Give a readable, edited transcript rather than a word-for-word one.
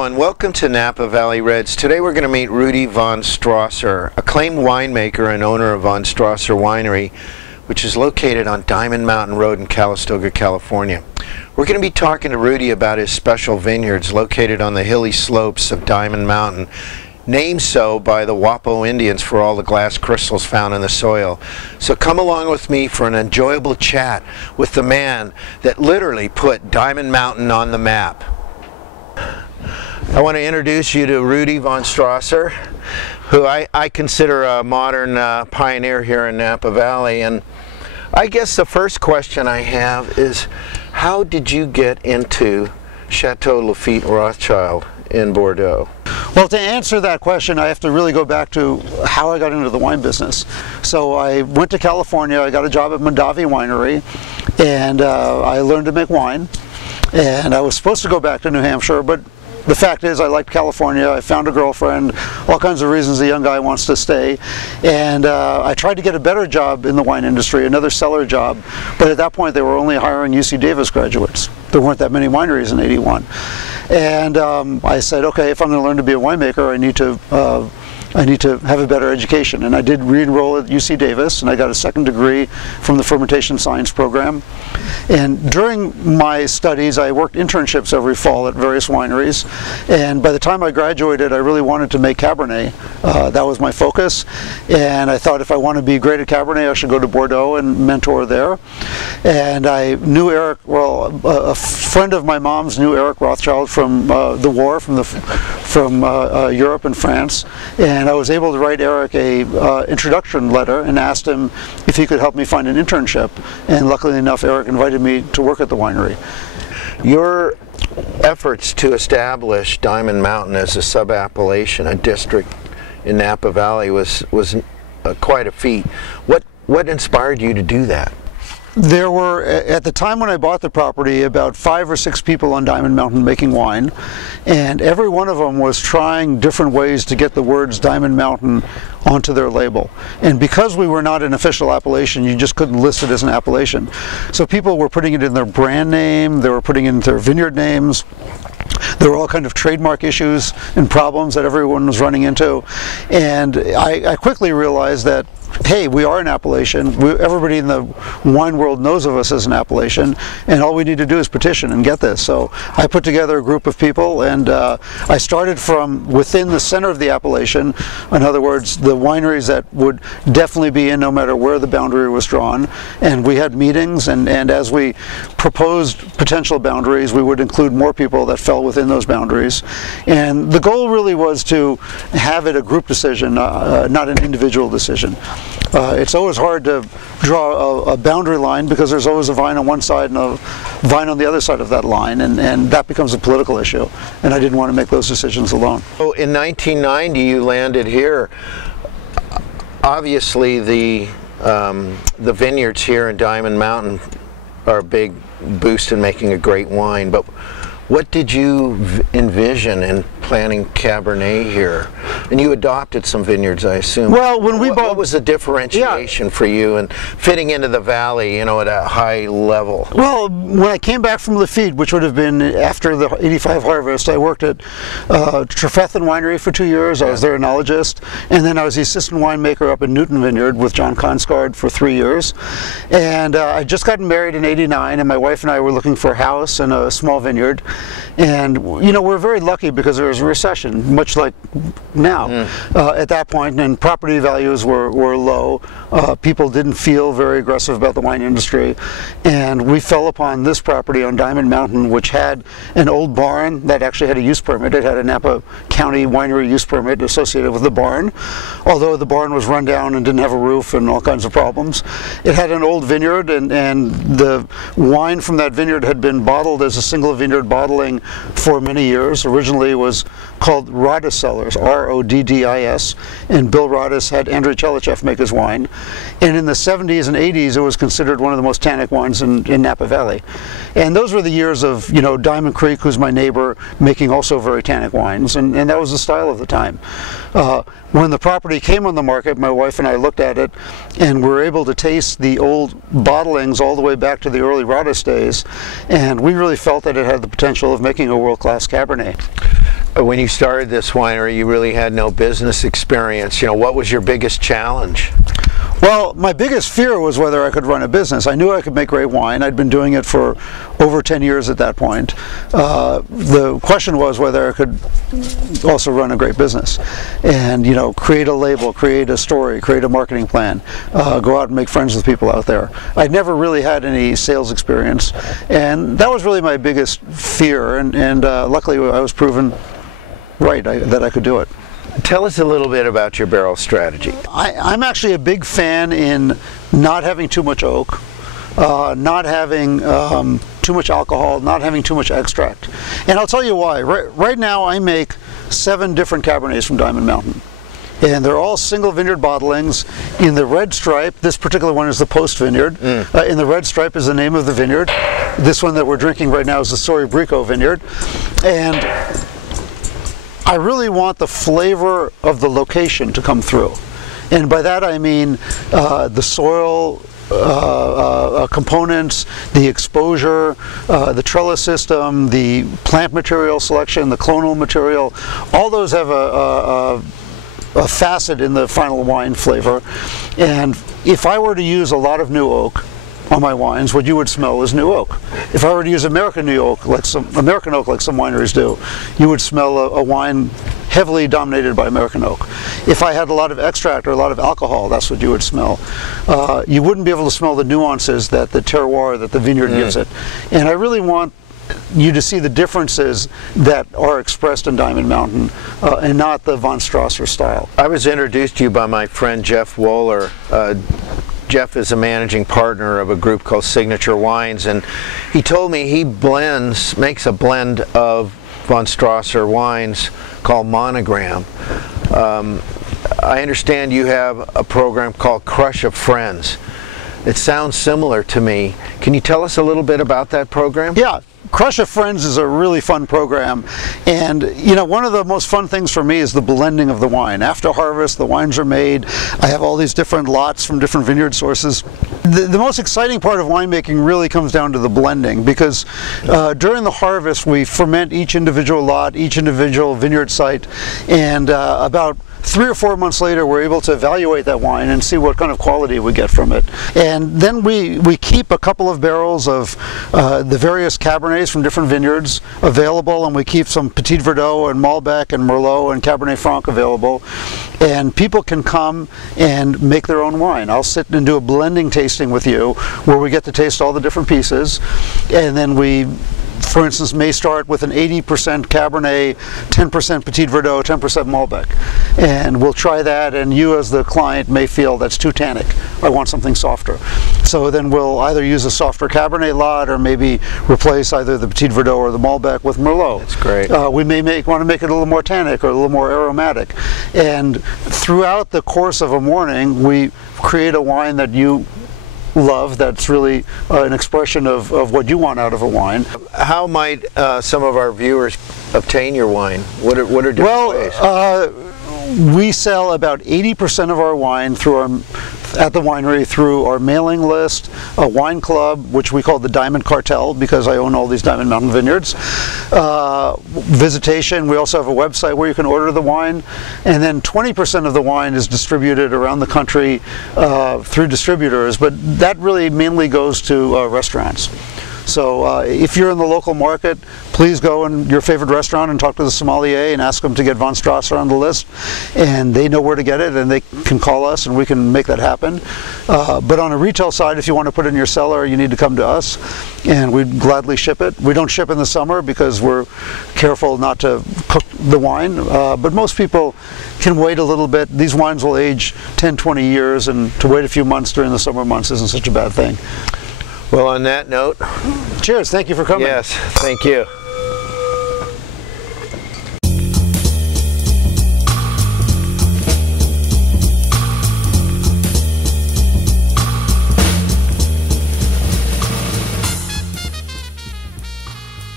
Hello and welcome to Napa Valley Reds. Today we're going to meet Rudy von Strasser, acclaimed winemaker and owner of von Strasser Winery, which is located on Diamond Mountain Road in Calistoga, California. We're going to be talking to Rudy about his special vineyards located on the hilly slopes of Diamond Mountain, named so by the Wapo Indians for all the glass crystals found in the soil. So come along with me for an enjoyable chat with the man that literally put Diamond Mountain on the map. I want to introduce you to Rudy von Strasser, who I consider a modern pioneer here in Napa Valley. And I guess the first question I have is, how did you get into Chateau Lafite Rothschild in Bordeaux? Well, to answer that question, I have to really go back to how I got into the wine business. So I went to California, I got a job at Mondavi Winery, and I learned to make wine. And I was supposed to go back to New Hampshire, but the fact is I liked California. I found a girlfriend, all kinds of reasons a young guy wants to stay. And I tried to get a better job in the wine industry, another cellar job, but at that point they were only hiring UC Davis graduates. There weren't that many wineries in '81. And I said, okay, if I'm going to learn to be a winemaker, I need to have a better education. And I did re-enroll at UC Davis, and I got a second degree from the fermentation science program. And during my studies, I worked internships every fall at various wineries. And by the time I graduated, I really wanted to make Cabernet. That was my focus. And I thought if I want to be great at Cabernet, I should go to Bordeaux and mentor there. And I knew Eric, well, a friend of my mom's knew Eric Rothschild from the war, from Europe and France. And I was able to write Eric a introduction letter and asked him if he could help me find an internship. And luckily enough, Eric invited me to work at the winery. Your efforts to establish Diamond Mountain as a sub-appellation, a district in Napa Valley, was quite a feat. What inspired you to do that? There were, at the time when I bought the property, about 5 or 6 people on Diamond Mountain making wine, and every one of them was trying different ways to get the words Diamond Mountain onto their label. And because we were not an official appellation, you just couldn't list it as an appellation. So people were putting it in their brand name, they were putting it in their vineyard names. There were all kinds of trademark issues and problems that everyone was running into. And I quickly realized that, hey, we are an appellation. Everybody in the wine world knows of us as an appellation, and all we need to do is petition and get this. So I put together a group of people, and I started from within the center of the appellation. In other words, the wineries that would definitely be in no matter where the boundary was drawn. And we had meetings, and as we proposed potential boundaries, we would include more people that fell within those boundaries. And the goal really was to have it a group decision, not an individual decision. It's always hard to draw a boundary line because there's always a vine on one side and a vine on the other side of that line, and that becomes a political issue, and I didn't want to make those decisions alone. So in 1990 you landed here. Obviously the vineyards here in Diamond Mountain are a big boost in making a great wine, but what did you envision in planting Cabernet here? And you adopted some vineyards, I assume. Well, when we bought, what was the differentiation for you and fitting into the valley, you know, at a high level? Well, when I came back from Lafite, which would have been after the '85 harvest, I worked at Trefethen Winery for 2 years. I was their enologist, and then I was the assistant winemaker up in Newton Vineyard with John Consgard for 3 years. And I just gotten married in '89, and my wife and I were looking for a house and a small vineyard. And you know, we're very lucky because there was a recession, much like now. At that point, and property values were low. People didn't feel very aggressive about the wine industry, and we fell upon this property on Diamond Mountain, which had an old barn that actually had a use permit. It had a Napa County winery use permit associated with the barn, although the barn was run down and didn't have a roof and all kinds of problems. It had an old vineyard, and the wine from that vineyard had been bottled as a single vineyard bottling for many years. Originally it was called Roddis Cellars, R-O-D-D-I-S, and Bill Roddis had Andrei Chelichev make his wine. And in the 70s and 80s it was considered one of the most tannic wines in Napa Valley. And those were the years of, you know, Diamond Creek, who's my neighbor, making also very tannic wines, and that was the style of the time. When the property came on the market, my wife and I looked at it and were able to taste the old bottlings all the way back to the early Roddis days, and we really felt that it had the potential of making a world-class Cabernet. When you started this winery, you really had no business experience. You know, what was your biggest challenge? Well, my biggest fear was whether I could run a business. I knew I could make great wine. I'd been doing it for over 10 years at that point. The question was whether I could also run a great business and, you know, create a label, create a story, create a marketing plan, go out and make friends with people out there. I'd never really had any sales experience, and that was really my biggest fear, and luckily I was proven right that I could do it. Tell us a little bit about your barrel strategy. I'm actually a big fan in not having too much oak, not having too much alcohol, not having too much extract. And I'll tell you why. Right now I make 7 different Cabernets from Diamond Mountain. And they're all single vineyard bottlings. In the red stripe, this particular one is the Post Vineyard. In the red stripe is the name of the vineyard. This one that we're drinking right now is the Sorry-Brico Vineyard. And I really want the flavor of the location to come through. And by that I mean the soil components, the exposure, the trellis system, the plant material selection, the clonal material. All those have a facet in the final wine flavor. And if I were to use a lot of new oak on my wines, what you would smell is new oak. If I were to use American oak like some wineries do, you would smell a wine heavily dominated by American oak. If I had a lot of extract or a lot of alcohol, that's what you would smell. You wouldn't be able to smell the nuances that the terroir, that the vineyard gives it. And I really want you to see the differences that are expressed in Diamond Mountain and not the von Strasser style. I was introduced to you by my friend Jeff Wohler. Jeff is a managing partner of a group called Signature Wines, and he told me he makes a blend of von Strasser wines called Monogram. I understand you have a program called Crush of Friends. It sounds similar to me. Can you tell us a little bit about that program? Yeah. Crush of Friends is a really fun program, and you know, one of the most fun things for me is the blending of the wine. After harvest, the wines are made. I have all these different lots from different vineyard sources. The most exciting part of winemaking really comes down to the blending, because during the harvest we ferment each individual lot, each individual vineyard site, and about 3 or 4 months later we're able to evaluate that wine and see what kind of quality we get from it. And then we keep a couple of barrels of the various Cabernets from different vineyards available, and we keep some Petit Verdot and Malbec and Merlot and Cabernet Franc available, and people can come and make their own wine. I'll sit and do a blending tasting with you where we get to taste all the different pieces, and then we, for instance, may start with an 80% Cabernet, 10% Petit Verdot, 10% Malbec. And we'll try that, and you as the client may feel that's too tannic. I want something softer. So then we'll either use a softer Cabernet lot or maybe replace either the Petit Verdot or the Malbec with Merlot. That's great. We may want to make it a little more tannic or a little more aromatic. And throughout the course of a morning, we create a wine that you love, that's really an expression of what you want out of a wine. How might some of our viewers obtain your wine? What are different ways? We sell about 80% of our wine at the winery through our mailing list, a wine club, which we call the Diamond Cartel because I own all these Diamond Mountain vineyards. Visitation, we also have a website where you can order the wine, and then 20% of the wine is distributed around the country through distributors, but that really mainly goes to restaurants. So if you're in the local market, please go in your favorite restaurant and talk to the sommelier and ask them to get von Strasser on the list, and they know where to get it, and they can call us and we can make that happen. But on a retail side, if you want to put it in your cellar, you need to come to us and we'd gladly ship it. We don't ship in the summer because we're careful not to cook the wine, but most people can wait a little bit. These wines will age 10-20 years, and to wait a few months during the summer months isn't such a bad thing. Well, on that note, cheers. Thank you for coming. Yes, thank you.